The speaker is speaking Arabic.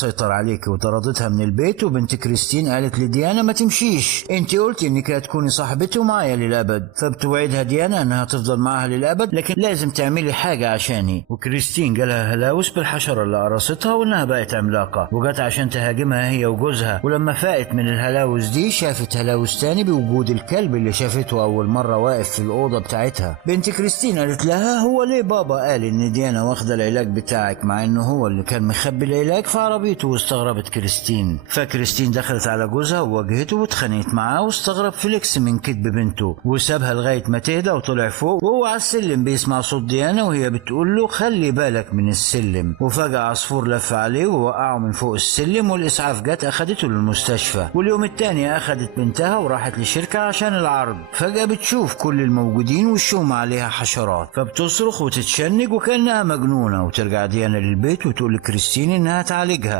تسيطر عليك وطردتها من البيت. وبنت كريستين قالت لديانا ما تمشيش، انت قلتي انك هتكوني صاحبتي ومعايا للابد. فبتوعدها ديانا انها تفضل معاها للابد، لكن لازم تعملي حاجه عشاني. وكريستين جالها هلاوس بالحشره اللي قرصتها وانها بقت عملاقه، وجت عشان تهاجمها هي وجوزها. ولما فاقت من الهلاوس دي شافت هلاوس تاني بوجود الكلب اللي شافته اول مره واقف في الاوضه بتاعتها. بنت كريستين قالت لها هو ليه بابا قال ان ديانا واخده العلاج بتاعك مع انه هو اللي كان مخبي العلاج في عربيته؟ واستغربت كريستين. فكريستين دخلت على جوزها وواجهته واتخانقت معاه، واستغرب فيليكس من كذب بنته وسابها لغايه ما تهدى وطلع فوق. وهو على السلم بيسمع صوت ديانا وهي بتقول له خلي بالك من السلم. وفجأة عصفور لف عليه ووقعه من فوق السلم، والاسعاف جت اخدته للمستشفى. واليوم التاني اخدت بنتها وراحت للشركه عشان العرض. فجأة بتشوف كل الموجودين وشهم عليها حشرات، فبتصرخ وتتشنج وكأنها مجنونة. وترجع ديانا للبيت وتقول لكريستين انها تعالجها.